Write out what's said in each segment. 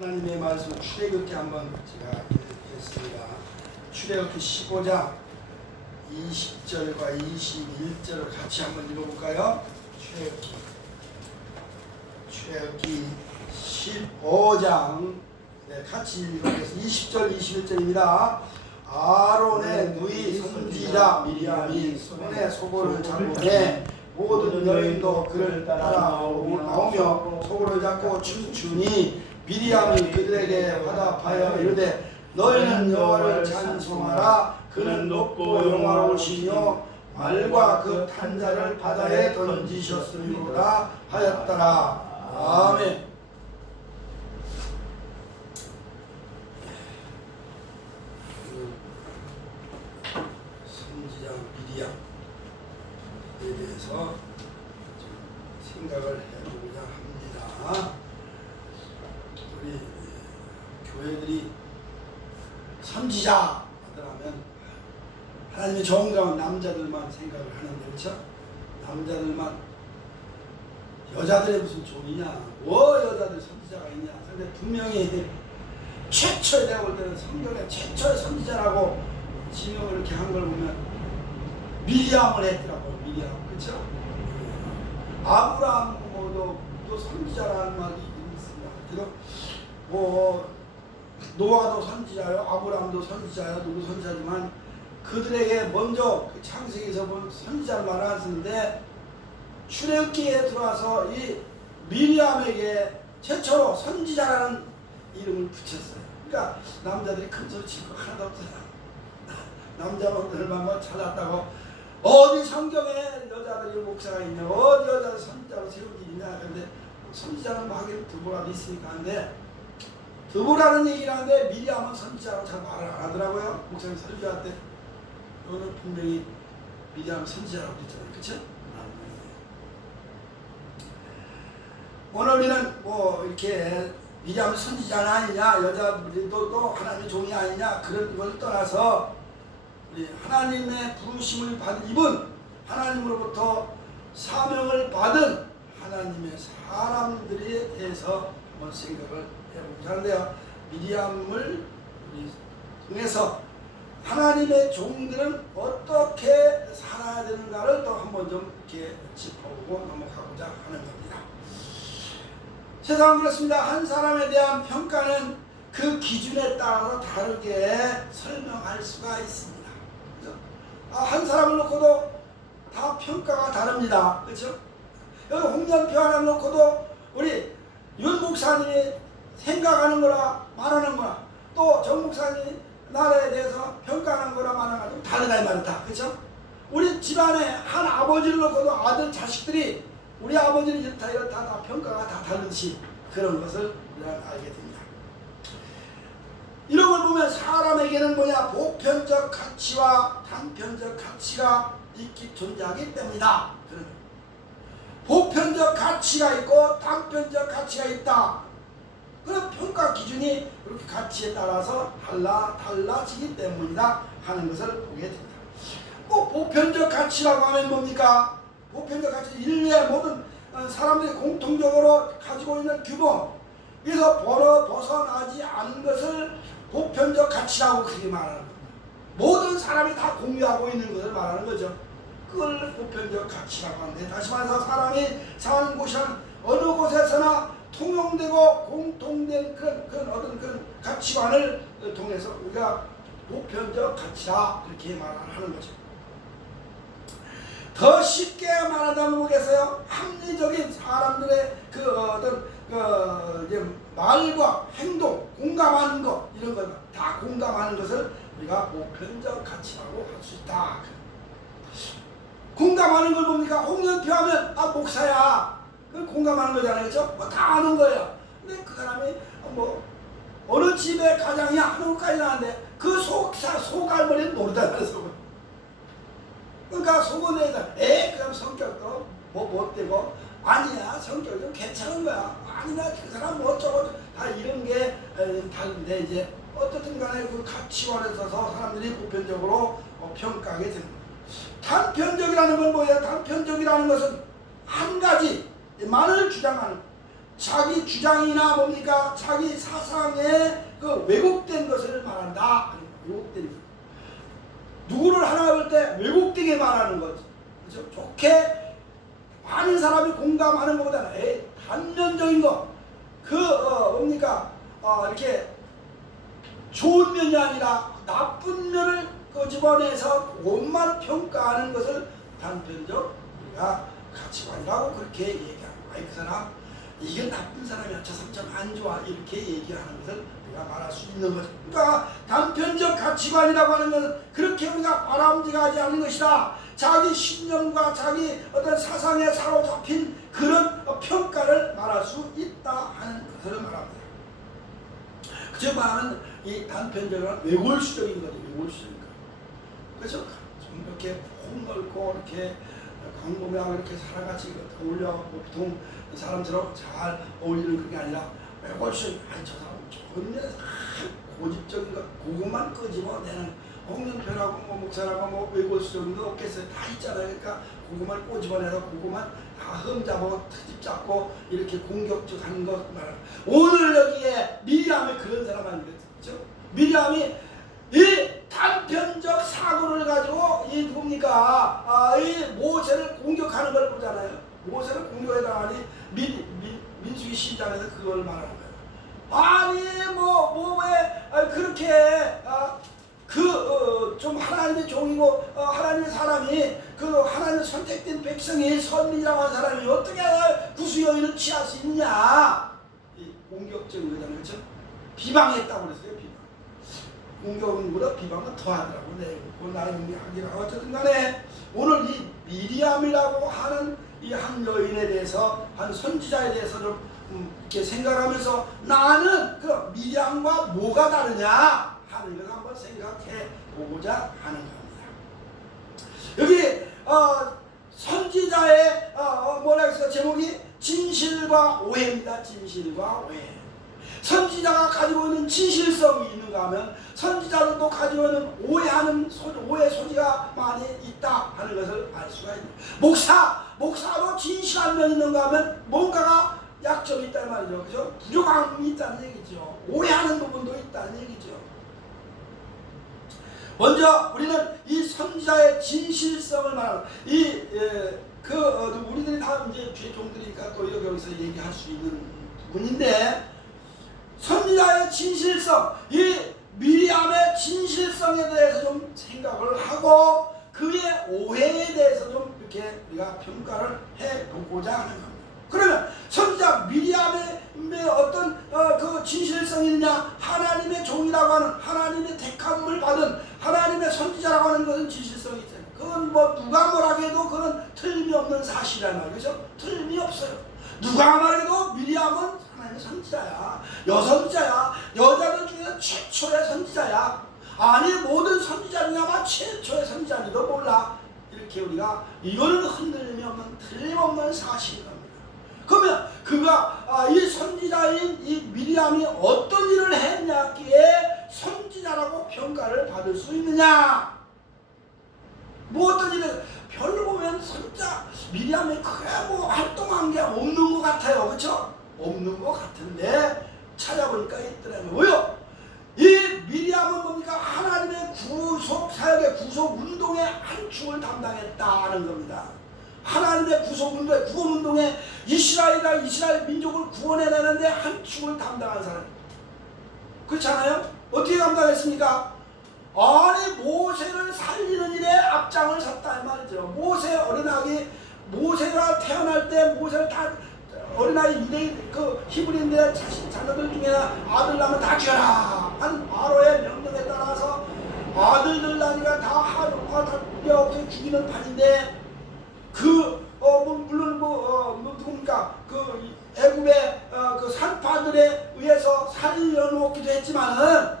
하나님의 말씀 출애굽기 한번 제가 읽겠습니다. 출애굽기 15장 20절과 21절을 같이 한번 읽어볼까요? 출애굽기 15장 같이 읽어보겠습니다. 20절 21절입니다. 아론의 누이 선지자 미리암이 손에 소고를 잡으매 모든 여인도 그를 따라 나오며 소고를 잡고 춤추니 미리암이 그들에게 화답하여 이르되 너희는 여호와를 찬송하라. 그는 높고 영화로우시며 말과 그 탄자를 바다에 던지셨음이로다 하였더라. 아멘. 선지자 미리암에 대해서 좀 생각을 해보고자 합니다. 우리 교회들이 선지자 하더라면 하나님의 정가운 남자들만 생각을 하는데, 그렇죠? 남자들만, 여자들의 무슨 종이냐? 뭐 여자들 선지자가 있냐? 근데 분명히 최초에 내가 볼 때는 성경의 최초의 선지자라고 지명을 이렇게 한 걸 보면 미리암을 했더라고요. 미리암, 그렇죠? 아브라함도 선지자라는 말이 있습니다. 그래서 뭐 노아도 선지자요, 아브라함도 선지자요, 누구 선지자지만 그들에게 먼저 그 창세기에서 본 선지자를 말하는데 출애굽기에 들어와서 이 미리암에게 최초로 선지자라는 이름을 붙였어요. 그러니까 남자들이 큰 소리 칠 거 하나도 없어요. 남자분들만 뭐 찾았다고 어디 성경에 여자들이 목사가 있냐, 어디 여자들 선지자로 세운 일이 있냐. 근데 선지자는 뭐 하긴 드보라도 있으니까 하는데 드보라는 얘기를 하는데 미리암은 선지자로 잘 말을 안 하더라고요. 목사님 설교할 때 너는 분명히 미리암 선지자라고 그랬잖아요. 그쵸? 오늘 우리는 뭐 이렇게 미리암 선지자는 아니냐, 여자들도 하나님의 종이 아니냐, 그런 걸 떠나서 우리 하나님의 부르심을 받은 이분, 하나님으로부터 사명을 받은 하나님의 사람들에 대해서 한번 생각을 해보자 하는데요. 미리암을 통해서 하나님의 종들은 어떻게 살아야 되는가를 또 한번 좀 이렇게 짚어보고 넘어가고자 하는 겁니다. 세상은 그렇습니다. 한 사람에 대한 평가는 그 기준에 따라서 다르게 설명할 수가 있습니다. 그렇죠? 한 사람을 놓고도 다 평가가 다릅니다. 그렇죠? 여기 홍련표 하나 놓고도 우리 윤 목사님이 생각하는 거라 말하는 거나 또 정 목사님이 나라에 대해서 평가하는 거라 말하는 거랑 다르다 이 말이다. 그렇죠? 우리 집안에 한 아버지를 놓고도 아들 자식들이 우리 아버지는 이렇다 다 평가가 다 다르듯이 그런 것을 우리가 알게 됩니다. 이런 걸 보면 사람에게는 뭐냐, 보편적 가치와 단편적 가치가 존재하기 때문이다. 보편적 가치가 있고 단편적 가치가 있다. 그런 평가 기준이 그렇게 가치에 따라서 달라지기 때문이다 하는 것을 보게 됩니다. 뭐 보편적 가치라고 하면 뭡니까? 보편적 가치, 인류의 모든 사람들이 공통적으로 가지고 있는 규모, 그래서 벗어나지 않은 것을 보편적 가치라고 그렇게 말하는 겁니다. 모든 사람이 다 공유하고 있는 것을 말하는 거죠. 그걸 보편적 가치라고 하는데, 다시 말해서 사람이 사는 곳이란 어느 곳에서나 통용되고 공통된 그런 가치관을 통해서 우리가 보편적 가치라 그렇게 말하는 거죠. 더 쉽게 말하자면 뭐겠어요? 합리적인 사람들의 말과 행동, 공감하는 것, 이런 것 다 공감하는 것을 우리가 보편적 가치라고 할 수 있다. 공감하는 걸 뭡니까? 홍련표 하면 목사야. 그 공감하는 거잖아요. 그렇죠? 뭐 다 아는 거예요. 근데 그 사람이 뭐 어느 집에 가장이야 하는 것까지 나는데 그 속알머리는 모르다 그래서 그러니까 속은 애가 그 사람 성격도 뭐 못되고 아니야 성격이 좀 괜찮은 거야. 아니나 그 사람 뭐 어쩌고 다 이런 게 다른데 이제 어떻든 간에 그 가치관에 있어서 사람들이 보편적으로 평가하게 됩니다. 단편적이라는 건 뭐예요? 단편적이라는 것은 한 가지 만을 주장하는 자기 주장이나 뭡니까 자기 사상에 그 왜곡된 것을 말한다. 왜곡된 누구를 하나 볼 때 왜곡되게 말하는 거죠. 그렇죠? 좋게 많은 사람이 공감하는 것보다는 단면적인 거 뭡니까 이렇게 좋은 면이 아니라 나쁜 면을 끄집어내서 그것만 평가하는 것을 단편적 우리가 가치관이라고 그렇게 얘기하는 거예요. 그 사람 이게 나쁜 사람이야 저 사람 참 안 좋아 이렇게 얘기하는 것을 우리가 말할 수 있는 거죠. 그러니까 단편적 가치관이라고 하는 것은 그렇게 우리가 바람직하지 않은 것이다. 자기 신념과 자기 어떤 사상에 사로잡힌 그런 평가를 말할 수 있다 하는 것을 말합니다. 그저 말하는 이 단편적인 외골수적인 거죠. 외골수적인 거. 그렇죠? 좀 이렇게 폭넓고 이렇게 광범위하고 이렇게 사람같이 어울려 보통 사람처럼 잘 어울리는 그게 아니라 외골수적인 저 사람 좋은 면에서 고집적인 것 그것만 끄집어내는 홍준표라고 목사라고 외골수적인 거 없겠어요. 다 있잖아요. 그러니까 그것만 꼬집어내서 그것만 다 흠잡고 트집 잡고 이렇게 공격적한 것 말하는 오늘 여기에 미리암이 그런 사람 아니겠죠? 미리암이 이 단편적 사고를 가지고 이 뭡니까 이 모세를 공격하는 걸 보잖아요. 모세를 공격해당하니 민수기 10장에서 그걸 말하는 거예요. 아니 왜 그렇게 좀 하나님의 종이고 하나님의 사람이 그 하나님의 선택된 백성이 선민이라고 하는 사람이 어떻게 구수 여인을 취할 수 있냐 이 공격적인 거잖아요. 그렇죠? 비방했다고 그랬어요. 비방. 공격보다 비방은 더하더라고. 그 나는 하기라고 어쨌든 간에 오늘 이 미리암이라고 하는 이 한 여인에 대해서 한 선지자에 대해서 좀 이렇게 생각하면서 나는 그 미리암과 뭐가 다르냐 하는 것을 한번 생각해 보고자 하는 겁니다. 여기 선지자의 뭐라 했어요? 제목이 진실과 오해입니다. 진실과 오해. 선지자가 가지고 있는 진실성이 있는가 하면 선지자들도 가지고 있는 오해 소지가 많이 있다 하는 것을 알 수가 있습니다. 목사도 진실한 면이 있는가 하면 뭔가가 약점이 있다는 말이죠. 그죠? 부족함이 있다는 얘기죠. 오해하는 부분도 있다는 얘기죠. 먼저 우리는 이 선지자의 진실성을 말하는 우리들이 다 이제 주의 종들이니까 또 여기서 얘기할 수 있는 부분인데 선지자의 진실성, 이 미리암의 진실성에 대해서 좀 생각을 하고 그의 오해에 대해서 좀 이렇게 우리가 평가를 해보고자 하는 겁니다. 그러면 선지자 미리암의 어떤 그 진실성이 있느냐? 하나님의 종이라고 하는 하나님의 택함을 받은 하나님의 선지자라고 하는 것은 진실성이 있어요. 그건 누가 뭐라고 해도 그건 틀림이 없는 사실이란 말이죠. 틀림이 없어요. 누가 말해도 미리암은 하나님의 선지자야. 여선지자야. 여자들 중에서 최초의 선지자야. 아니 모든 선지자 중에 아마 최초의 선지자인지도 몰라. 이렇게 우리가 이거는 흔들림이 없는 틀림없는 사실인 겁니다. 그러면 그가 이 선지자인 이 미리암이 어떤 일을 했냐기에 선지자라고 평가를 받을 수 있느냐? 어떤 일을 별로 보면 선지자 미리암이 크게 활동한 게 없는 것 같아요. 그렇죠? 없는 것 같은데 찾아보니까 있더라고요. 왜요? 이 미리암은 뭡니까? 하나님의 구속 사역의 구속 운동의 한 축을 담당했다는 겁니다. 하나님의 구속운동에 구원운동에 이스라엘 민족을 구원해내는데 한 축을 담당한 사람. 그렇잖아요? 어떻게 담당했습니까? 아니 모세를 살리는 일에 앞장을 섰다 이 말이죠. 모세 어린아기 모세가 태어날 때 모세를 다 어린아이 유대인 그 히브리인들의 자녀들 중에 아들 낳으면 다 죽여라 한 바로의 명령에 따라서 아들들 나니까 다 하루가 다 죽이는 판인데 물론 누굽니까? 그 애굽의 그 산파들에 의해서 살려 놓기도 했지만은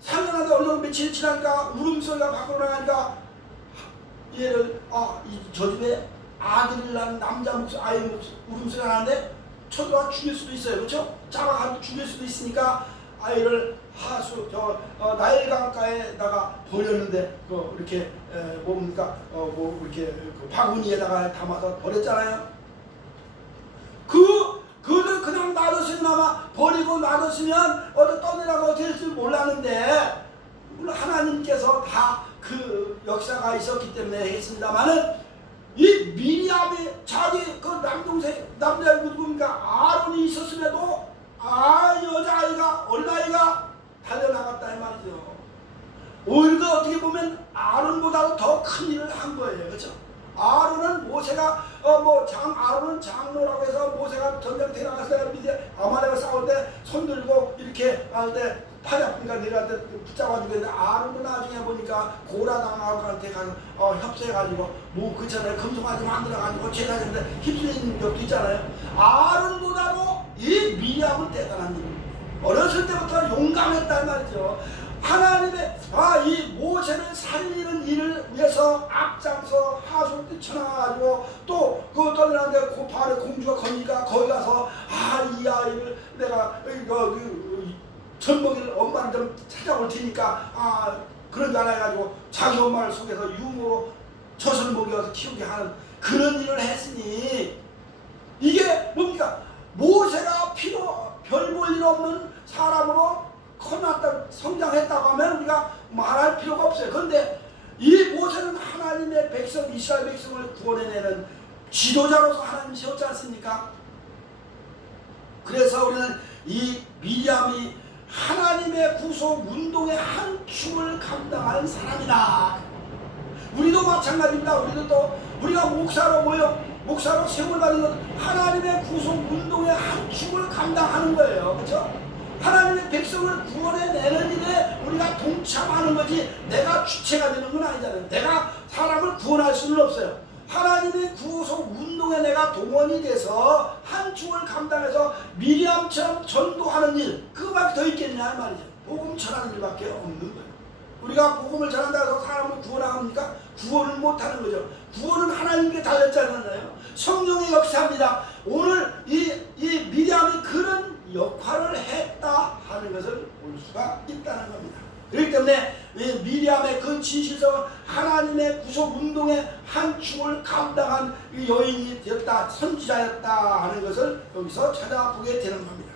살려나도 얼른 며칠 지나니까 울음소리가 밖으로 나가니까 얘를 저 집에 아들을 낳은 남자 아이 울음소리가 나는데 쳐들어와 죽일 수도 있어요. 그렇죠? 잡아가지고 죽일 수도 있으니까 아이를 나일 강가에다가 버렸는데 이렇게 이렇게 바구니에다가 담아서 버렸잖아요. 그들 그냥 버렸으면 버리고 놔뒀으면 어디 떠내려가 될 줄 몰랐는데, 물론 하나님께서 다 그 역사가 있었기 때문에 했습니다만은, 이 미리암이 자기 그 남동생, 남자 누굽니까? 아론이 있었음에도 여자아이가, 어린아이가 달려나갔다 이 말이죠. 오히려 어떻게 보면 아론보다도 더 큰 일을 한 거예요. 그렇죠? 아론은 모세가 아론은 장로라고 해서 모세가 전쟁터에 나가서 아말렉과 싸울 때 손 들고 이렇게 할 때 팔이 아프니까 내려갈 때 붙잡아주고 했는데, 아론은 나중에 보니까 고라당하고한테 가서 협조해가지고 그 전에 금송아지 만들어가지고 제사장한테 휩쓸린 적도 있잖아요. 아론보다도 이 미리암은 대단한 일. 어렸을 때부터 용감했단 말이죠. 하나님의 이 모세를 살리는 일을 위해서 앞장서 하수를 뛰쳐나가지고 또 그 떠나는데 그 발에 공주가 거니까 거기 가서 이 아이를 내가 젖먹이를 엄마를 좀 찾아올 테니까 그런 줄 알아 해가지고 자기 엄마를 속여서 유모로 젖을 먹여서 키우게 하는 그런 일을 했으니, 이게 뭡니까? 모세가 별 볼 일 없는 사람으로 커났다 성장했다고 하면 우리가 말할 필요가 없어요. 그런데 이 모세는 하나님의 백성, 이스라엘 백성을 구원해내는 지도자로서 하나님 세웠지 않습니까? 그래서 우리는 이 미리암이 하나님의 구속 운동의 한 축을 감당한 사람이다. 우리도 마찬가지입니다. 우리가 목사로 세움을 받는 것, 하나님의 구속 운동의 한 축을 감당하는 거예요. 그렇죠? 하나님의 백성을 구원해내는 일에 우리가 동참하는 거지, 내가 주체가 되는 건 아니잖아요. 내가 사람을 구원할 수는 없어요. 하나님의 구속 운동에 내가 동원이 돼서 한 축을 감당해서 미리암처럼 전도하는 일, 그거밖에 더 있겠냐 말이죠. 복음 전하는 일밖에 없는 거예요. 우리가 복음을 전한다고 해서 사람을 구원합니까? 구원을 못하는 거죠. 구원은 하나님께 달렸잖아요. 성령의 역사입니다. 오늘 이 미리암이 그런 역할을 했다 하는 것을 볼 수가 있다는 겁니다. 그렇기 때문에 미리암의 그 진실성은 하나님의 구속 운동의 한 축을 감당한 여인이 되었다, 선지자였다 하는 것을 여기서 찾아보게 되는 겁니다.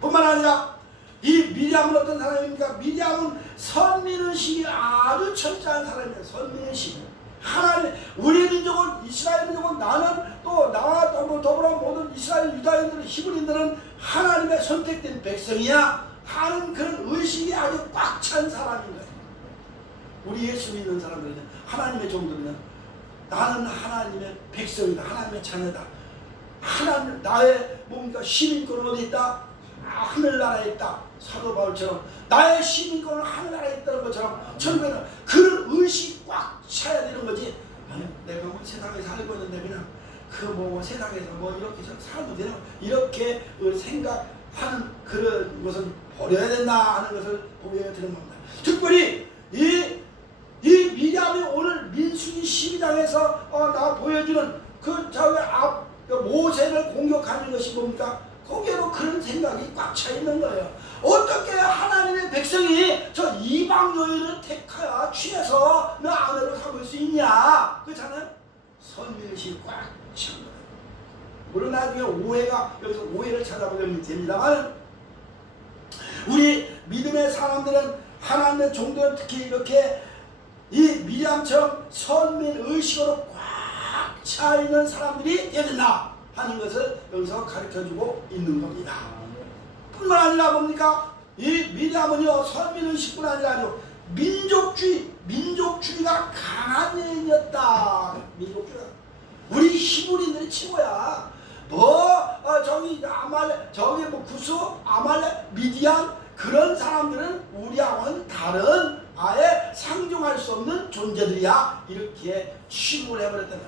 뿐만 아니라 이 미리암은 어떤 사람입니까? 미리암은 선민의식이 아주 철저한 사람이에요. 선민의식. 하나님, 우리 민족은, 이스라엘 민족은, 나는 또 나와 더불어 모든 이스라엘 유다인들은, 히브리인들은 하나님의 선택된 백성이야 하는 그런 의식이 아주 꽉 찬 사람인 거예요. 우리 예수 믿는 사람들은, 하나님의 종들은 나는 하나님의 백성이다, 하나님의 자녀다, 하나님, 나의 시민권은 어디 있다? 하늘나라에 있다. 사도 바울처럼 나의 시민권은 하늘나라에 있다는 것처럼 철거는 그런 의식이 꽉 차야 되는 거지. 아니, 내가 세상에 살고 있는데 그냥 세상에서 이렇게 살도 되나, 이렇게 생각하는 그런 것은 버려야 된다 하는 것을 보여야 되는 겁니다. 특별히 이 미리암이 오늘 민수기 12장에서 나 보여주는 모세를 공격하는 것이 뭡니까? 거기에도 그런 생각이 꽉 차 있는 거예요. 어떻게 하나님의 백성이 저 이방 여인을 택하여 취해서 너 아내로 삼을 수 있냐? 그렇잖아요? 선민의식이 꽉 찬 거예요. 물론 나중에 여기서 오해를 찾아보면 됩니다만, 우리 믿음의 사람들은, 하나님의 종들은 특히 이렇게 이 미리암처럼 선민의식으로 꽉 차 있는 사람들이 되어야 된다 하는 것을 여기서 가르쳐주고 있는 겁니다. 뿐만 아니라 뭡니까? 이 미리암은요, 선민의식뿐 아니라 민족주의가 강한 여인이었다. 민족주의가. 우리 히브리인들이 최고야. 구스, 아말렉, 미디안, 그런 사람들은 우리하고는 다른, 아예 상종할 수 없는 존재들이야. 이렇게 취급을 해버렸다는,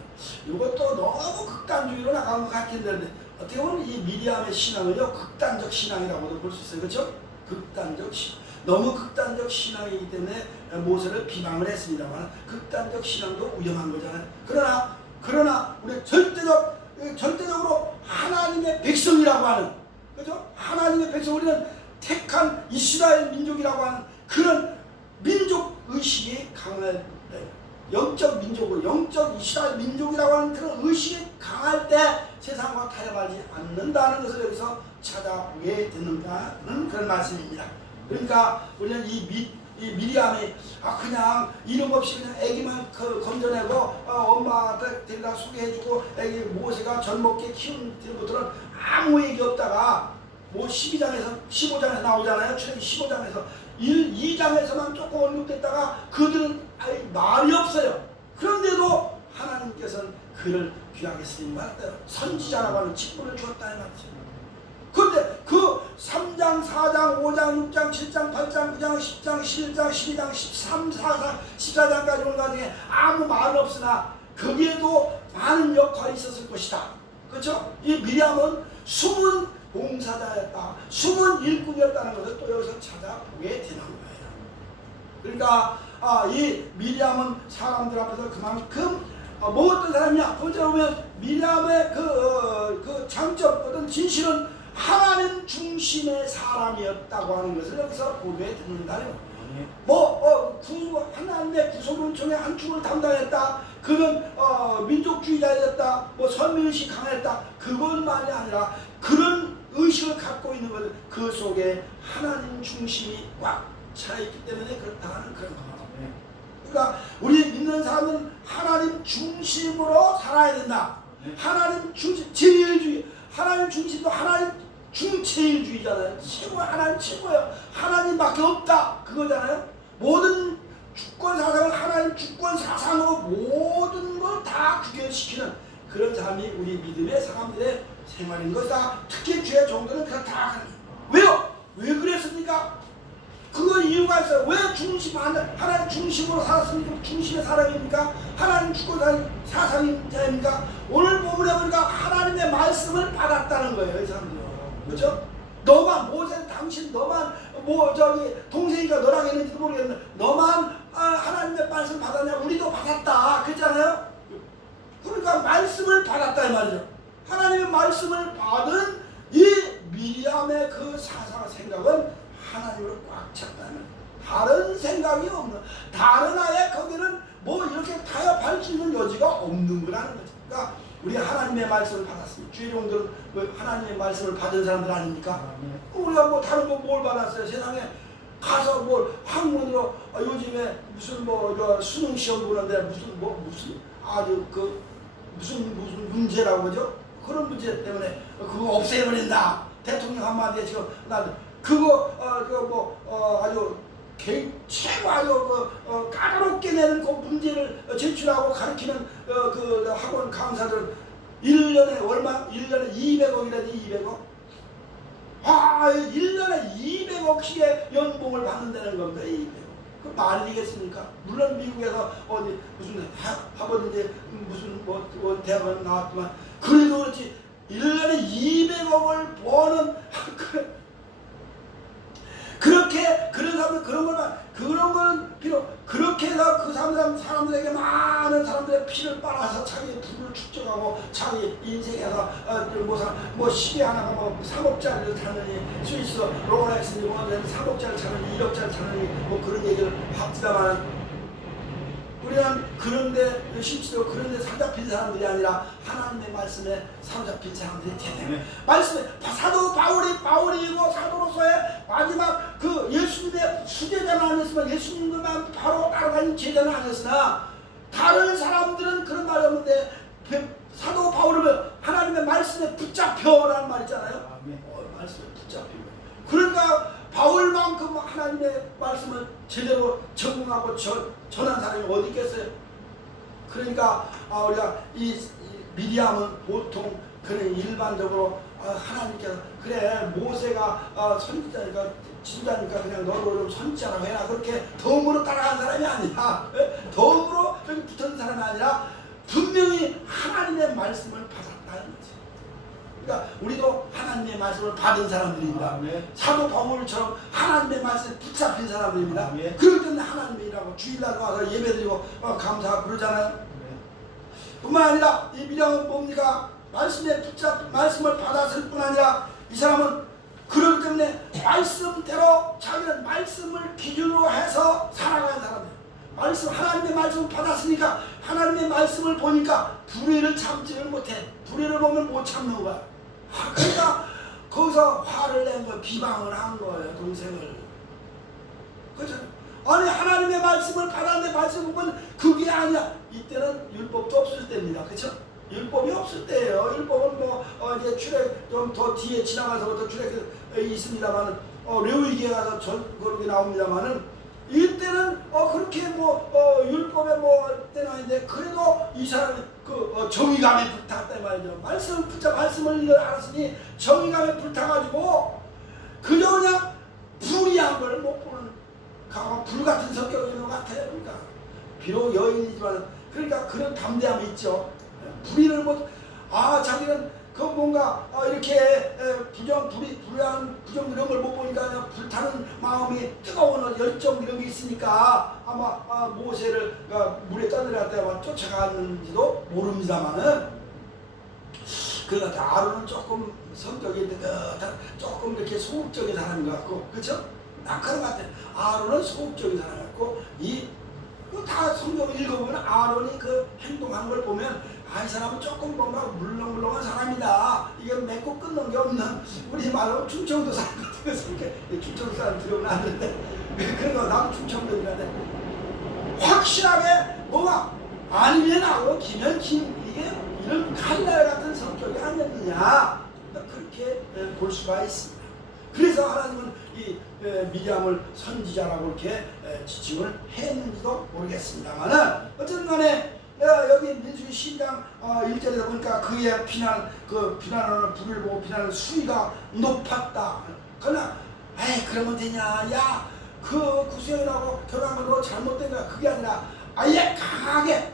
이것도 너무 극단주의로 나간 것 같긴 한데, 어떻게 보면 이 미리암의 신앙은요, 극단적 신앙이라고도 볼 수 있어요. 그렇죠? 극단적 신앙. 너무 극단적 신앙이기 때문에 모세를 비방을 했습니다만, 극단적 신앙도 위험한 거잖아요. 그러나 우리 절대적으로 하나님의 백성이라고 하는, 그죠? 하나님의 백성, 우리는 택한 이스라엘 민족이라고 하는 그런 민족 의식이 강할 때, 영적 민족으로, 영적 이스라엘 민족이라고 하는 그런 의식이 강할 때 세상과 타협하지 않는다는 것을 여기서 찾아보게 되는가는 그런 말씀입니다. 그러니까 우리는 이 미리암이 그냥 이름 없이 그냥 아기만 건져내고 엄마한테 데려다 소개해주고 아기 모세가 젖 먹게 키운 것들은 아무 얘기 없다가 뭐 15장에서 나오잖아요. 출애굽기 15장에서 2장에서만 조금 언급됐다가 그들은 말이 없어요. 그런데도 하나님께서는 그를 귀하게 쓰임받았대요. 선지자라고 하는 직분을 주었다 이 말이죠. 그런데 그 3장, 4장, 5장, 6장, 7장, 8장, 9장, 10장, 11장, 12장, 13, 14장까지 온 가정에 아무 말 없으나 거기에도 많은 역할이 있었을 것이다. 그렇죠? 이 미리암은 숨은 봉사자였다. 숨은 일꾼이었다는 것을 또 여기서 찾아보게 되는 거예요. 그러니까 이 미리암은 사람들 앞에서 그만큼 뭐 어떤 사람이냐? 번째 보면 미리암의 그 장점, 어떤 진실은 하나님 중심의 사람이었다고 하는 것을 여기서 보게 되는다요. 하나님의 구속을 통해 한 축을 담당했다. 그는 민족주의자였다. 선민의식이 강했다. 그것만이 아니라 그런 의식을 갖고 있는 것은 그 속에 하나님 중심이 꽉 차있기 때문에 그렇다는 그런 겁니다. 그러니까 우리 믿는 사람은 하나님 중심으로 살아야 된다. 하나님 중심, 제일주의. 하나님 중심도 하나님 중체일주의잖아요. 최고 하나님 최고예요. 하나님밖에 없다 그거잖아요. 모든 주권 사상을 하나님 주권 사상으로 모든 걸 다 규결시키는 그런 삶이 우리 믿음의 사람들의 생활인 것이다. 특히 주의 정도는 그렇다 하는 거예요. 왜요? 왜 그랬습니까? 그거 이유가 있어요. 왜 하나님 중심으로 살았습니까? 중심의 사람입니까? 하나님 주권 사상자입니까? 오늘 본문에 보니까 하나님의 말씀을 받았다는 거예요. 이 사람들은. 그렇죠? 너만 모세 당신 너만 동생이가 너랑 했는지도 모르겠는데 너만 하나님의 말씀 받았냐? 우리도 받았다 그랬잖아요. 그러니까 말씀을 받았다 이 말이죠. 하나님의 말씀을 받은 이 미리암의 그 사상 생각은 하나님으로 꽉 찼다는, 다른 생각이 없는, 다른 아예 거기는 이렇게 타협할 수 있는 여지가 없는 거라는 거죠. 그러니까 우리 하나님의 말씀을 받았습니다. 주일종들은 하나님의 말씀을 받은 사람들 아닙니까? 우리가 다른 거 뭘 받았어요? 세상에 가서 학문으로 요즘에 무슨 수능 시험 보는데 무슨 아주 무슨 문제라고 그러죠? 그런 문제 때문에 그거 없애버린다. 대통령 한마디에 지금 아주 최고 아주 까다롭게 내는 그 문제를 제출하고 가르치는 그 학원 강사들은 1년에 얼마? 1년에 200억이라니 200억? 1년에 200억씩의 연봉을 받는다는 겁니다. 200억. 그 말이 되겠습니까? 물론 미국에서 무슨 하버드인지 무슨 대학원 나왔지만 그래도 그렇지 1년에 200억을 버는 그렇게 그런 사람들 그런 거는 비록 그렇게 해서 그 사람들에게 많은 사람들의 피를 빨아서 자기의 부를 축적하고 자기 인생에서 시계 하나가 3억짜리를 타느니 스위스 롤렉스니 3억짜리 타느니 2억짜리 타느니 그런 얘기를 합디다만 우리는 그런데 실제로 그런데 사로잡힌 사람들이 아니라 하나님의 말씀에 사로잡힌 사람들이 되네. 말씀에 사도 바울이고 사도로서의 마지막 그 예수님의 수제자는 아니었으면 예수님만 바로 따라가는 제자는 아니었으나 다른 사람들은 그런 말이 없는데 사도 바울은 하나님의 말씀에 붙잡혀라는 말 있잖아요. 말씀에 붙잡히고. 그러니까 바울만큼 하나님의 말씀을 제대로 적응하고 전한 사람이 어디 있겠어요? 그러니까 우리가 이 미리암은 보통 그런 일반적으로 하나님께서 그래 모세가 선지자니까 지도자니까 그냥 너도 좀 선지자라고 해라 그렇게 덤으로 따라간 사람이 아니라 덤으로 여기 붙은 사람이 아니라 분명히 하나님의 말씀을 받았다는 거지. 그러니까 우리도 하나님의 말씀을 받은 사람들입니다. 사도 바울처럼 하나님의 말씀에 붙잡힌 사람들입니다. 그럴 때는 하나님이라고 주일날 와서 예배드리고 감사하고 그러잖아요. 뿐만 아니라 이 미리암은 뭡니까? 말씀을 받았을 뿐 아니라 이 사람은 그렇기 때문에 말씀대로 자기는 말씀을 기준으로 해서 살아가는 사람이에요. 하나님의 말씀을 받았으니까 하나님의 말씀을 보니까 불의를 참지를 못해. 불의를 보면 못 참는 거야. 그러니까 거기서 화를 낸 거예요. 비방을 한 거예요. 동생을. 그죠? 아니 하나님의 말씀을 받았는데 말씀 보면 그게 아니야. 이때는 율법도 없을 때입니다. 그렇죠? 율법이 없을 때예요. 율법은 뭐 이제 출애 좀 더 뒤에 지나가서부터 출애굽이 있습니다만은 레위기에 가서 그렇게 나옵니다만은 이때는 그렇게 뭐 율법에 뭐 때는 아닌데 그래도 이 사람이 그 정의감에 불탔단 말이죠. 말씀을 붙자 말씀을 알았으니 정의감에 불타가지고 그저 그냥 불이한 걸 못 보는 강한 불 같은 성격이 있는 것 같아요. 그러니까 비록 여인이지만 그러니까 그런 담대함이 있죠. 불의를 못 자기는 그 뭔가 이렇게 불의한 부정 이런 걸 못 보니까 그냥 불타는 마음이 뜨거운 열정 이런 게 있으니까 아마 모세를 물에 떠내려갔다가 쫓아갔는지도 모릅니다만은 그러니까 아론은 조금 성격이 조금 이렇게 소극적인 사람인 것 같고 그렇죠? 그런 것 같아요. 아론은 소극적인 사람 같고 다 성경을 읽어보면 아론이 그 행동하는 걸 보면 이 사람은 조금 뭔가 물렁물렁한 사람이다. 이게 맺고 끊는 게 없는 우리 말로 충청도 사람 같은 거 충청도 사람 들어오면 안 되는데 그런 거 나도 충청도인데 확실하게 뭐가 아니면 아고 기면 김 이게 이런 칼날 같은 성격이 아니었느냐 그렇게 볼 수가 있습니다. 그래서 하나님은 이 미리암을 선지자라고 이렇게 지칭을 했는지도 모르겠습니다만은 어쨌든 간에 여기 민수기 12장 1절에서 보니까 그의 비난하는 불을 보고 비난하는 수위가 높았다. 그러나 그러면 되냐? 야, 그 구수연하고 결혼한 거 잘못된 거야. 그게 아니라 아예 강하게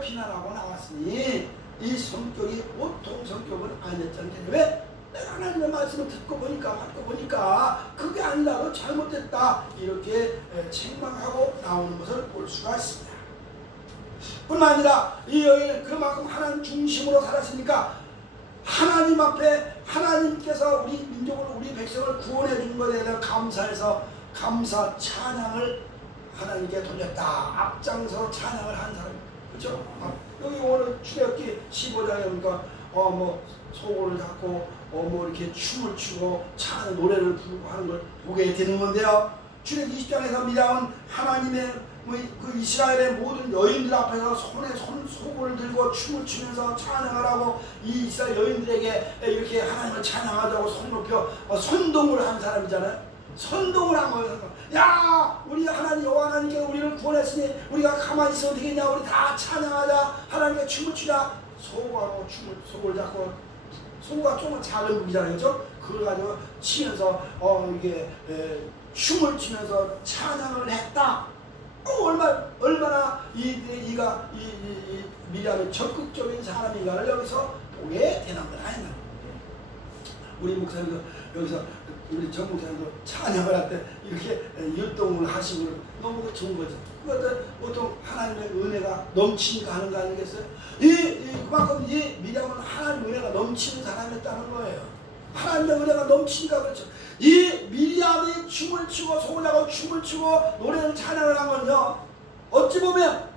비난하고 나왔으니 이 성격이 보통 성격은 아니었잖아요. 왜? 내가 하나님의 말씀을 듣고 보니까 그게 아니라 잘못됐다 이렇게 책망하고 나오는 것을 볼 수가 있습니다. 뿐만 아니라 이 여인 그만큼 하나님 중심으로 살았으니까 하나님 앞에 하나님께서 우리 민족을 우리 백성을 구원해 준 것에 대한 감사해서 감사 찬양을 하나님께 돌렸다. 앞장서 찬양을 한 사람. 그렇죠? 여기 오늘 출애굽기 15장에 보니까 뭐 소고를 잡고 뭐 이렇게 춤을 추고 찬양 노래를 부르고 하는 걸 보게 되는 건데요. 출애굽기 20장에서 미리암은 하나님의 그 이스라엘의 모든 여인들 앞에서 손에 소고를 들고 춤을 추면서 찬양을 하고 이 이스라엘 여인들에게 이렇게 하나님을 찬양하자고 손 높여 선동을 한 사람이잖아요. 선동을 한 거예요. 야, 우리 하나님 여호와 하나님께서 우리를 구원했으니 우리가 가만히 있어도 되겠냐? 우리 다 찬양하자. 하나님께 춤을 추자. 소고하고 소고를 잡고 소고가 조금 작은 무기잖아요, 그렇죠? 그걸 가지고 치면서 이게 춤을 추면서 찬양을 했다. 얼마나 이 미리암이 적극적인 사람인가를 여기서 보게 되는 거다. 우리 목사님도 여기서 우리 전 목사님도 찬양을 할 때 이렇게 율동을 하시고 너무 좋은 거죠. 그것도 보통 하나님의 은혜가 넘치니까 하는 거 아니겠어요? 그만큼 이 미리암은 하나님의 은혜가 넘치는 사람이었다는 거예요. 하나님의 은혜가 넘치니까 그렇죠. 이 미리암이 춤을 추고 소고라고 춤을 추고 노래를 찬양을 한 건요. 어찌 보면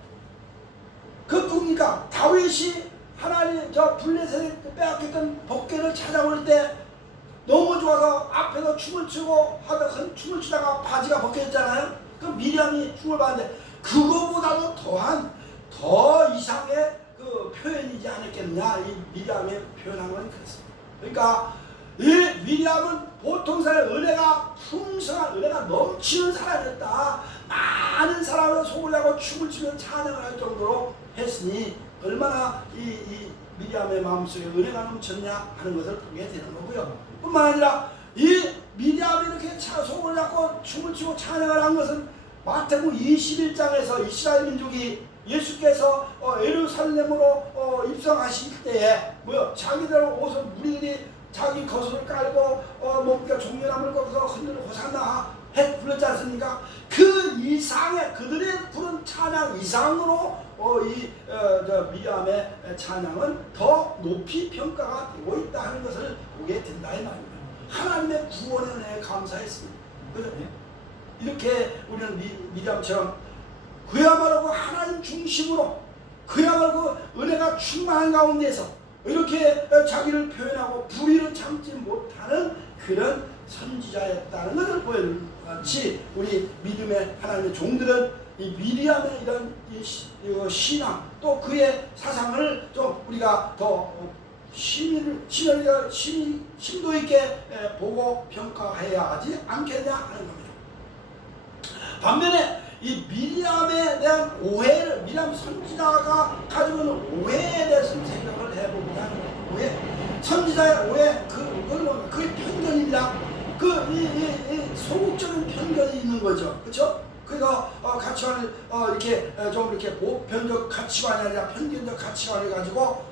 그 누굽니까? 다윗이 하나님 저 블레셋에 빼앗겼던 복궤를 찾아올 때 너무 좋아서 앞에서 춤을 추고 춤을 추다가 바지가 벗겨졌잖아요. 그 미리암이 춤을 봤는데 그거보다도 더 이상의 그 표현이지 않았겠느냐. 이 미리암이 표현한 건 그렇습니다. 그러니까 이 미리암은 보통 사람의 은혜가 풍성한 은혜가 넘치는 사람이었다. 많은 사람을 속을 내고 춤을 추며 찬양을 할 정도로 했으니 얼마나 이 미리암의 마음속에 은혜가 넘쳤냐 하는 것을 보게 되는 거고요. 뿐만 아니라 이 미리암이 이렇게 속을 잡고 춤을 추고 찬양을 한 것은 마태복음 21장에서 이스라엘 민족이 예수께서 예루살렘으로 입성하실 때에 자기들 옷을 무리들이 자기 겉옷을 깔고 뭔가 종려나무를 꺾어서 흔들어 호산나 불렀지 않습니까? 그 이상의 그들의 부른 찬양 이상으로 미리암의 찬양은 더 높이 평가가 되고 있다 하는 것을 보게 된다 이 말입니다. 하나님의 구원의 은혜에 감사했습니다. 그죠? 이렇게 우리는 미리암처럼 그야말로 그 하나님 중심으로 그야말로 그 은혜가 충만한 가운데서 이렇게 자기를 표현하고 불의를 참지 못하는 그런 선지자였다는 것을 보여주는 같이 우리 믿음의 하나님의 종들은 이 미리암의 이런 신앙 또 그의 사상을 좀 우리가 더 심도 있게 보고 평가해야 하지 않겠냐 하는 겁니다. 반면에 이 미리암에 대한 오해를 미리암 선지자가 가지고 있는 오해에 대해서 생각을 해보고자 하는 거예요. 오해, 선지자의 오해 그건 그게 편견입니다. 이 소극적인 편견이 있는 거죠, 그렇죠? 그래서 가치관을 이렇게 좀 이렇게 보편적 가치관이 아니라 편견적 가치관을 가지고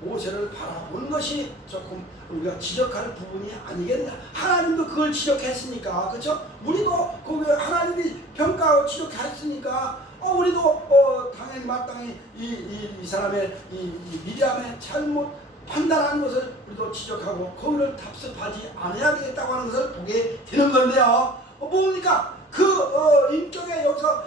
모세를 바라보는 것이 조금 우리가 지적할 부분이 아니겠냐. 하나님도 그걸 지적했으니까, 그렇죠? 우리도 그 하나님이 평가하고 지적했으니까 우리도 당연히 마땅히 이 사람의 이 미리암의 잘못 판단하는 것을 우리도 지적하고 거기를 답습하지 않아야 되겠다고 하는 것을 보게 되는 건데요. 뭡니까? 인격에 여기서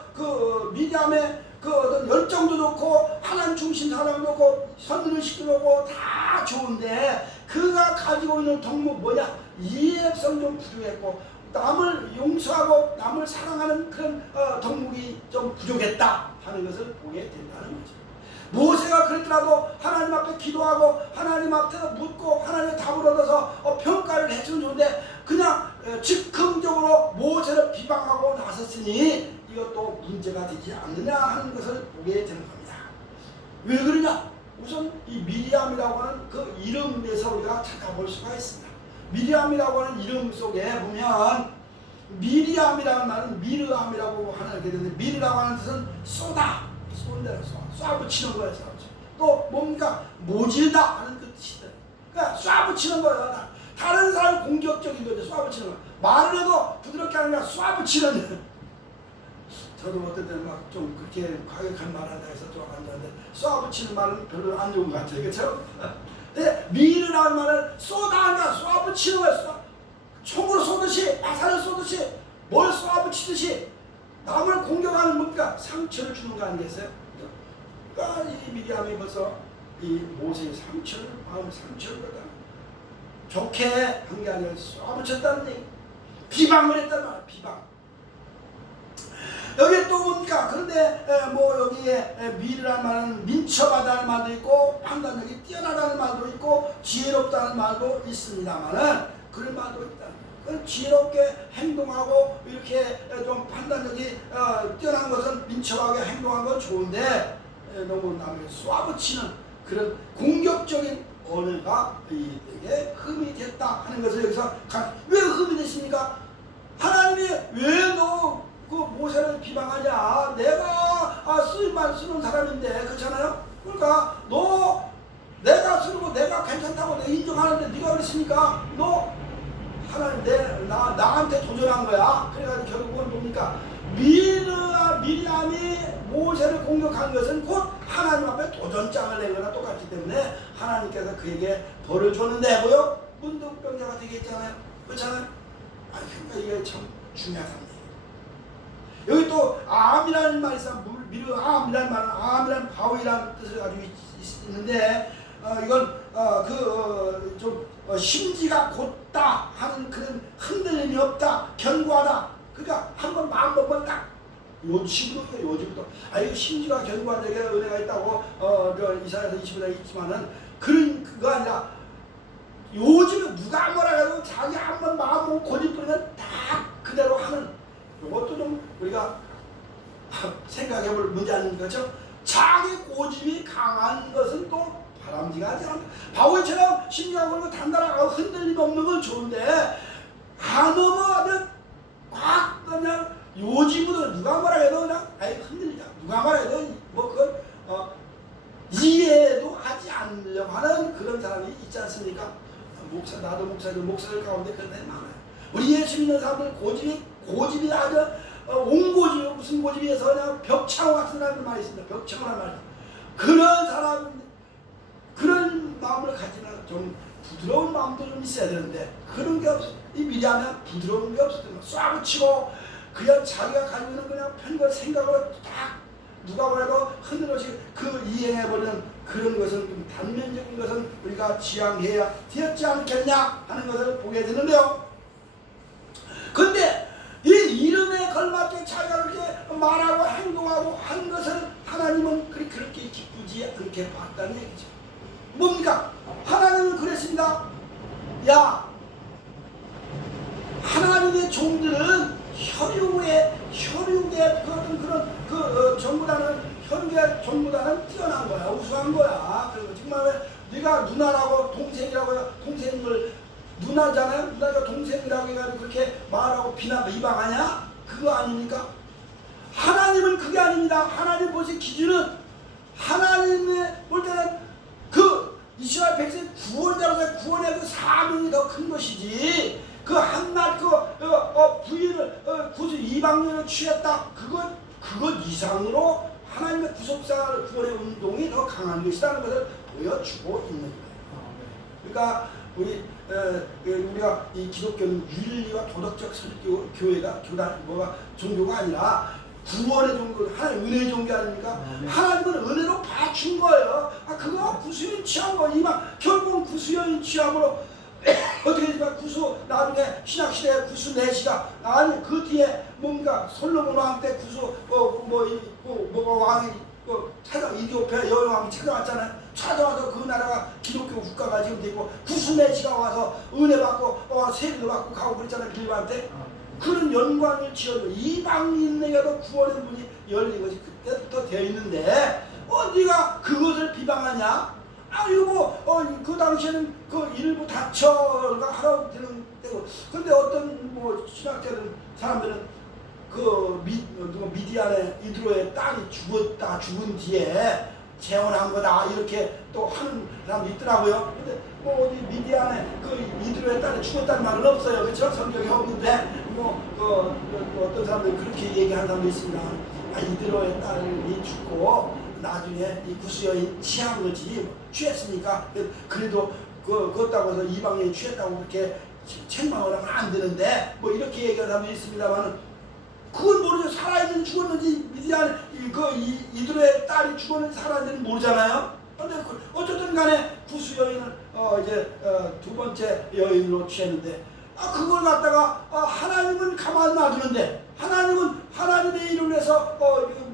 미리암의 어떤 열정도 좋고 하나님 중심 사랑도 좋고 선을 시키고 다 좋은데 그가 가지고 있는 덕목 뭐냐? 이해성 좀 부족했고 남을 용서하고 남을 사랑하는 그런 덕목이 좀 부족했다 하는 것을 보게 된다는 거죠. 모세가 그랬더라도 하나님 앞에 기도하고 하나님 앞에서 묻고 하나님의 답을 얻어서 평가를 해주면 좋은데 그냥 즉흥적으로 모세를 비방하고 나섰으니 이것도 문제가 되지 않느냐 하는 것을 보게 되는 겁니다. 왜 그러냐? 우선 이 미리암이라고 하는 그 이름에서 우리가 찾아볼 수가 있습니다. 미리암이라고 하는 이름 속에 보면 미리암이라는 말은 미르암이라고 하는 게 되는데 미르라고 하는 뜻은 쏘다, 쏜다는 쏴붙이는 거예요. 또 뭡니까? 모질다 하는 그 뜻이다. 그러니까 쏴붙이는 거예요. 다른 사람 공격적인 거죠. 쏴붙이는 거. 말을 해도 부드럽게 하는 게 아니라 쏴붙이는. 저도 어떨 때는 막 좀 그렇게 과격한 말 한다 해서 좀 안 좋은데 쏴붙이는 말은 별로 안 좋은 것 같아요. 그렇죠? 근데 미르라는 말은 쏘다 하니까 쏴붙이는 거예요. 총으로 쏘듯이 화살을 쏘듯이 뭘 쏴붙이듯이 남을 공격하는 뭡니까? 상처를 주는 거 아니겠어요? 그러니까 이 미리암이 벌써 이 모세의 상처를 마음의 상처를 받아 좋게 한 게 아니라 쏴붙였다는 얘기, 비방을 했단 말이야. 비방. 여기 또 뭡니까? 그런데 여기에 미르라는 말은 민첩하다는 말도 있고 판단력이 뛰어나다는 말도 있고 지혜롭다는 말도 있습니다만은 그런 말도 있다. 지혜롭게 행동하고 이렇게 좀 판단력이 뛰어난 것은 민첩하게 행동한 건 좋은데 너무 남을 쏴붙이는 그런 공격적인 언어가 이에게 흠이 됐다 하는 것을 여기서 왜 흠이 됐습니까? 하나님이 왜 너 그 모세를 비방하냐? 내가 쓰임만 쓰는 사람인데 그렇잖아요? 그러니까 내가 쓰고 내가 괜찮다고 내가 인정하는데 네가 그랬으니까 너 하나님 나한테 도전한 거야. 그래가지고 결국은 뭡니까? 미리암이 모세를 공격한 것은 곧 하나님 앞에 도전장을 낸 거나 똑같기 때문에 하나님께서 그에게 벌을 줬는데 뭐요? 문둥병자가 되겠잖아요. 그렇잖아요? 그러니까 이게 참 중요하다. 여기 또 암이라는 말이 있어요. 미르암이라는 말은 암이라는 바위라는 뜻을 가지고 있는데 이건 좀 심지가 곧다 하는 그런 흔들림이 없다, 견고하다. 그러니까 한번 마음 먹으면 딱 요즘부터 이거 심지가 견고한 데에 은혜가 있다고 이사야서 20절에 있지만은 그거 아니라 요즘에 누가 뭐라 해도 자기 한번 마음 먹고 고집부리면 다 그대로 하는. 이것도 좀 우리가 생각해볼 문제 아닙니까? 그렇죠? 자기 고집이 강한 것은 또 바람직하지 않다. 바위처럼 심지가 걸고 단단하고 흔들림 없는 건 좋은데 너무 아주 꽉 그냥 요즘부터 누가 뭐라 해도 그냥 흔들리자. 누가 뭐라 해도 그걸 이해도 하지 않으려고 하는 그런 사람이 있지 않습니까? 나도 목사들 가운데 그런 사람이 많아요. 우리 예수 믿는 사람들 고집이 아주 옹고집이 무슨 고집이어서 그냥 벽창호 같은 사람들 많이 있습니다. 벽창호란 말이에요. 그런 사람 그런 마음을 가지는 좀 부드러운 마음도 좀 있어야 되는데 그런 게 없어. 이 미리암은 부드러운 게 없었던 거야. 쏴붙이고 그냥 자기가 가지고 있는 그냥 편과 생각으로 딱 누가 뭐래도 흔들어지 그 이행해버리는 그런 것은 좀 단면적인 것은 우리가 지양해야 되었지 않겠냐 하는 것을 보게 되는데요. 근데 이 이름에 걸맞게 자기가 그렇게 말하고 행동하고 한 것을 하나님은 그렇게 기쁘지 않게 봤다는 얘기죠. 뭡니까? 하나님은 그랬습니다. 야, 하나님의 종들은 혈육의 혈육의 종보다는 뛰어난 거야, 우수한 거야. 그리고 정말 네가 누나라고 동생이라고 동생을 누나잖아요. 누나가 동생이라고 해가지고 그렇게 말하고 비방하냐? 그거 아닙니까? 하나님은 그게 아닙니다. 하나님 보신 기준은 하나님의 볼 때는 그 이스라엘 백성 구원자로서 구원의 그 사명이 더 큰 것이지. 그 한낱 부인을 구주 이방인을 취했다. 그것 이상으로 하나님의 구속사를 구원의 운동이 더 강한 것이라는 것을 보여주고 있는 거예요. 그러니까 우리가 이 기독교는 윤리와 도덕적 설교 교회가 종교가 아니라 구원의 종교, 하나님 은혜의 종교 아닙니까? 하나님은 은혜로 봐준 거예요. 그거 구수인 취한 거, 결국은 구수인 취함으로 어떻게 되지만 구수 나중에 신약시대에 구수 내시다. 아니 그 뒤에 뭔가 솔로몬 왕 때 구수 왕이 이디오피아 여왕이 찾아왔잖아요. 찾아와서 그 나라가 기독교 국가가 지금 되고 구수 내시가 와서 은혜 받고 세례도 받고 가고 그랬잖아요. 빌립한테. 그런 연관을 지어줘. 이방인에게도 구원의 문이 열린 것이 그때부터 되어 있는데 네가 그것을 비방하냐? 그 당시에는 그 일부 다처가 하라고 되는 때고. 근데 어떤 신학자들 사람들은 미디안의 이드로의 딸이 죽은 뒤에 재혼한 거다 이렇게 또 하는 사람도 있더라고요. 근데 어디 미디안의 그 이드로의 딸이 죽었다는 말은 없어요. 그렇죠? 성경에 없는데 어떤 사람들은 그렇게 얘기하는 사람도 있습니다. 이드로의 딸이 죽고 나중에 이 구수여인 취한 거지 취했으니까 그래도 그렇다고 해서 이방인이 취했다고 그렇게 책망을 하면 안 되는데 이렇게 얘기하는 사람도 있습니다만 그건 모르죠. 살아있는지 죽었는지 미디안 이들의 딸이 죽었는지 살아있는지 모르잖아요. 근데 어쨌든 간에 구수여인을 두 번째 여인으로 취했는데 그걸 갖다가 하나님은 가만 놔두는데 하나님은 하나님의 이름을 해서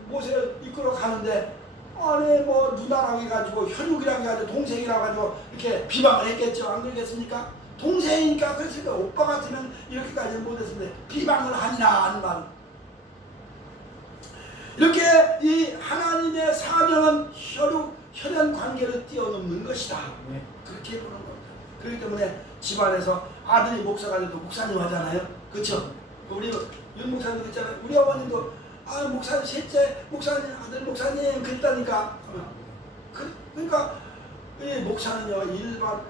모세를 이끌어 가는데 누나라고 해가지고 혈육이라고 해가지고 동생이라고 해가지고 이렇게 비방을 했겠죠. 안 그러겠습니까? 동생이니까 그랬으니까 오빠 같으면 이렇게까지는 못했는데 비방을 하니라 하는 말. 이렇게 이 하나님의 사명은 혈연 관계를 뛰어넘는 것이다. 그렇게 보는 겁니다. 그렇기 때문에 집안에서 아들이 목사가 돼도 목사님 하잖아요. 그렇죠? 우리 윤 목사님 있잖아요. 우리 어머님도 목사님 셋째 목사님 아들 목사님 그랬다니까. 그러니까 이 목사는요 일반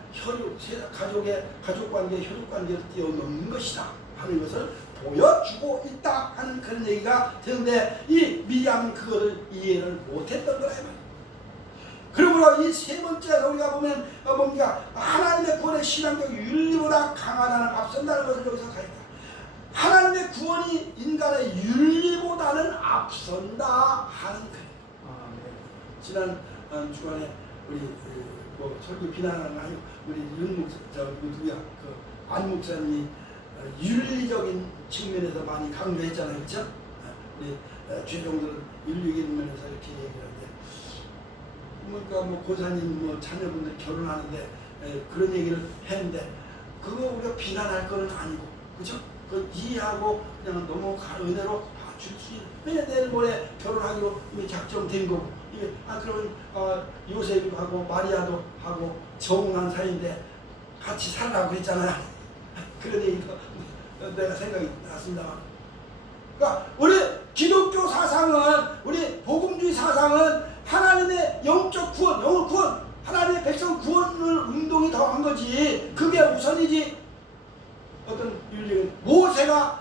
가족관계 혈육관계를 뛰어넘는 것이다 하는 것을 보여주고 있다 하는 그런 얘기가 되는데 이 미디안은 그거를 이해를 못했던 거라 말이에요. 그러므로 이 세 번째에서 우리가 보면 뭡니까? 하나님의 구원의 신앙적 윤리보다 강하다는 앞선다는 것을 여기서 가르쳐요. 하나님의 구원이 인간의 윤리보다는 앞선다 하는 거예요. 지난 주간에 우리 설교 비난하는 거 아니고 우리 윤 목사 안 목사님이 윤리적인 측면에서 많이 강조했잖아요. 그렇죠? 우리 죄종들은 윤리적인 면에서 이렇게 얘기하는데 그러니까 고사님 자녀분들 결혼하는데 그런 얘기를 했는데 그거 우리가 비난할 거는 아니고 그렇죠? 그 이해하고 그냥 너무 은혜로 줄 수 있는. 왜냐 내일 모레 결혼하기로 이미 작정된 거고 그러면 요셉도 하고 마리아도 하고 정한 사이인데 같이 살라고 했잖아요. 그런 얘기도 내가 생각이 났습니다. 그러니까 우리 기독교 사상은 우리 복음주의 사상은 하나님의 영적 구원, 영을 구원, 하나님의 백성 구원을 운동이 더한 거지. 그게 우선이지. 어떤 윤리는 모세가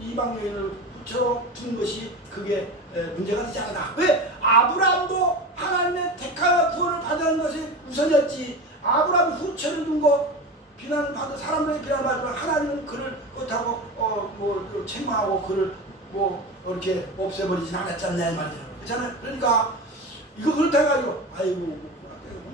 이방 여인을 후처로 둔 것이 그게 문제가 되지 않아. 왜? 아브라함도 하나님의 택하여 구원을 받는 것이 우선이었지. 아브라함 후처를 둔 거 비난을 받은 사람들의 비난을 받지만 하나님은 그를 그렇다고 책망하고 그를 이렇게 없애버리진 않았잖냐 이 말이야. 그렇잖아요. 그러니까 이거 그렇다 해가지고 아이고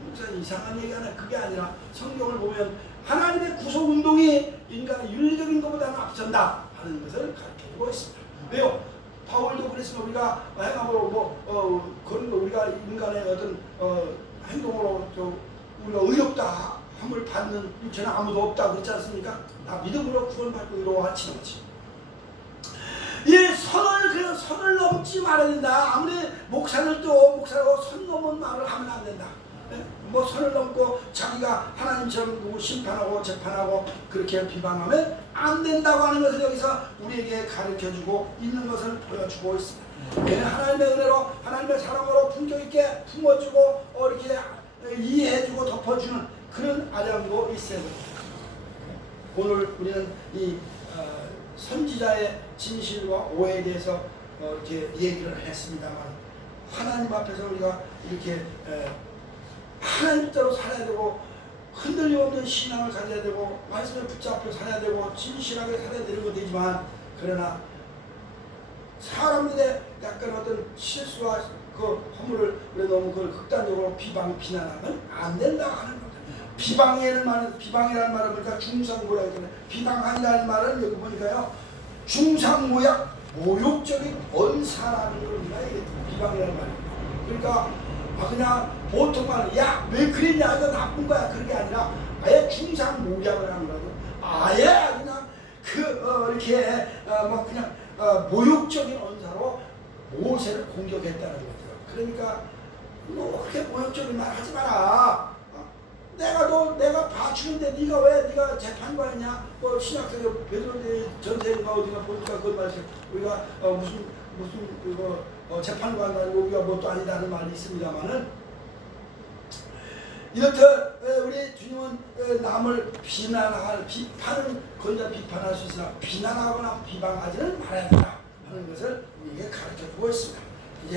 목사님 이상한 얘기하네. 그게 아니라 성경을 보면 하나님의 구속 운동이 인간의 윤리적인 것보다는 앞선다 하는 것을 가르쳐주고 있습니다. 왜요? 바울도 그랬으면 우리가 행함으로 그런 거 우리가 인간의 어떤 행동으로 우리가 의롭다 함을 받는 육체는 아무도 없다 그렇지 않습니까? 나 믿음으로 구원받고 이루어지는 거지. 이 선을 넘지 말아야 된다. 아무리 목사들도 선 넘은 말을 하면 안 된다. 뭐 선을 넘고 자기가 하나님처럼 누구 심판하고 재판하고 그렇게 비방하면 안 된다고 하는 것을 여기서 우리에게 가르쳐주고 있는 것을 보여주고 있습니다. 하나님의 은혜로 하나님의 사랑으로 품격 있게 품어주고 이렇게 이해해주고 덮어주는 그런 아량도 있어야 됩니다. 오늘 우리는 이 선지자의 진실과 오해에 대해서 이렇게 얘기를 했습니다만 하나님 앞에서 우리가 이렇게 하나님대로 살아야 되고 흔들림 없는 신앙을 가져야 되고 말씀에 붙잡혀 살아야 되고 진실하게 살아야 되는 것도 있지만 그러나 사람들의 약간 어떤 실수와 그 허물을 우리 너무 그 극단적으로 비난하면 안 된다 하는 거죠. 비방이라는 말은 보니까 중상모략 있잖아요. 비방한다는 말은 여기 보니까요 중상모략 모욕적인 언사라는 걸 우리가 비방이라는 말입니다. 그러니까 그냥 보통 말은 야 왜 그랬냐 이거 나쁜 거야 그런 게 아니라 아예 중상모략을 하는 거죠. 아예 그냥 이렇게 막 그냥 모욕적인 언사로 모세를 공격했다는 거죠. 그러니까 너 그렇게 모욕적인 말 하지 마라. 내가 봐주는데 네가 재판관이냐? 뭐 신약성에 베드로의 전세인가 어디가 보니까 그런 말씀 우리가 무슨 재판관 아니고 우리가 뭣도 아니다는 말이 있습니다만은 이렇듯 우리 주님은 남을 비판을 건져 비판할 수 있으나 비난하거나 비방하지는 말아야 된다.